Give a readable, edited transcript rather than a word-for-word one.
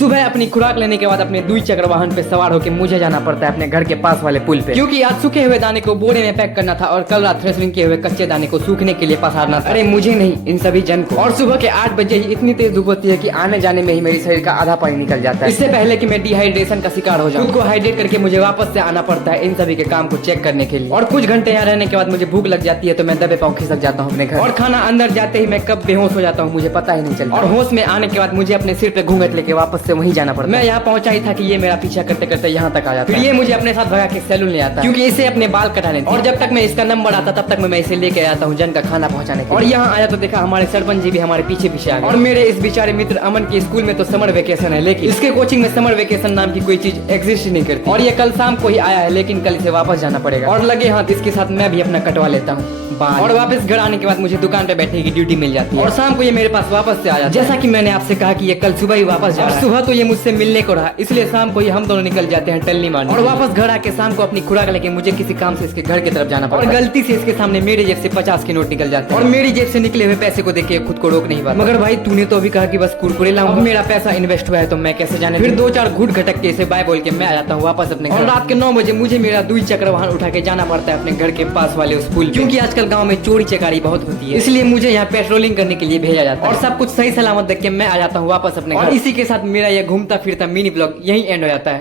सुबह अपनी खुराक लेने के बाद अपने दुई चक्र वाहन पे सवार होकर मुझे जाना पड़ता है अपने घर के पास वाले पुल पे, क्योंकि आज सूखे हुए दाने को बोरे में पैक करना था और कल रात थ्रेशरिंग किए हुए कच्चे दाने को सूखने के लिए पसारना था। अरे मुझे नहीं, इन सभी जन को। और सुबह के 8 बजे ही इतनी तेज धूप होती है कि आने जाने में ही मेरे शरीर का आधा पानी निकल जाता है। इससे पहले कि मैं डिहाइड्रेशन का शिकार हो जाऊं, खुद को हाइड्रेट करके मुझे वापस से आना पड़ता है इन सभी के काम को चेक करने के लिए। और कुछ घंटे यहाँ रहने के बाद मुझे भूख लग जाती है तो मैं दबे पाँव खिसक जाता हूँ अपने घर, और खाना अंदर जाते ही मैं कब बेहोश हो जाता हूँ मुझे पता ही नहीं चलता। और होश में आने के बाद मुझे अपने सिर पे घूंघट लेके वापस से वहीं जाना पड़ता है। मैं यहाँ पहुंचा ही था कि ये मेरा पीछा करते करते यहाँ तक आ जाता है। फिर ये मुझे अपने साथ भगा के सैलून ले आता, क्योंकि इसे अपने बाल कटाने थे। और जब तक मैं इसका नंबर आता तब तक मैं इसे लेके आता हूँ जन का खाना पहुँचाने के। और यहाँ आया तो देखा हमारे सरपंच जी भी हमारे पीछे पीछे आ गए। और मेरे इस बेचारे मित्र अमन के स्कूल में तो समर वेकेशन है, लेकिन इसके कोचिंग में समर वेकेशन नाम की कोई चीज एग्जिस्ट नहीं करती। और ये कल शाम को ही आया है, लेकिन कल इसे वापस जाना पड़ेगा। और लगे हाथ इसके साथ मैं भी अपना कटवा लेता हूँ। और वापस घर आने के बाद मुझे दुकान पे बैठने की ड्यूटी मिल जाती है। और शाम को ये मेरे पास वापस से आया, जैसा कि मैंने आपसे कहा कि ये कल सुबह ही वापस जा रहा है। सुबह तो ये मुझसे मिलने को रहा, इसलिए शाम को ये हम दोनों निकल जाते हैं टल्ली मारने। और वापस घर आके शाम को अपनी खुराक लेके मुझे किसी काम से इसके घर की तरफ जाना पड़ा। और गलती से इसके सामने मेरी जेब से 50 के नोट निकल जाते हैं। और मेरी जेब से निकले हुए पैसे को देख के खुद को रोक नहीं पाता। मगर भाई तूने तो अभी कहा कि बस कुरकुरे लाऊं, अब मेरा पैसा इन्वेस्ट हुआ है तो मैं कैसे जाने। फिर 2-4 घूट घटक के इसे बाय बोल के मैं आ जाता हूँ वापस अपने घर। और रात के 9 बजे मुझे मेरा दुई चक्र वाहन उठा के जाना पड़ता है अपने घर के पास वाले उस पुल, क्योंकि आजकल गाँव में चोरी चकारी बहुत होती है, इसलिए मुझे यहाँ पेट्रोलिंग करने के लिए भेजा जाता है। और सब कुछ सही सलामत देख के मैं आ जाता हूँ वापस अपने घर। और इसी के साथ मेरा यह घूमता फिरता मिनी ब्लॉग यही एंड हो जाता है।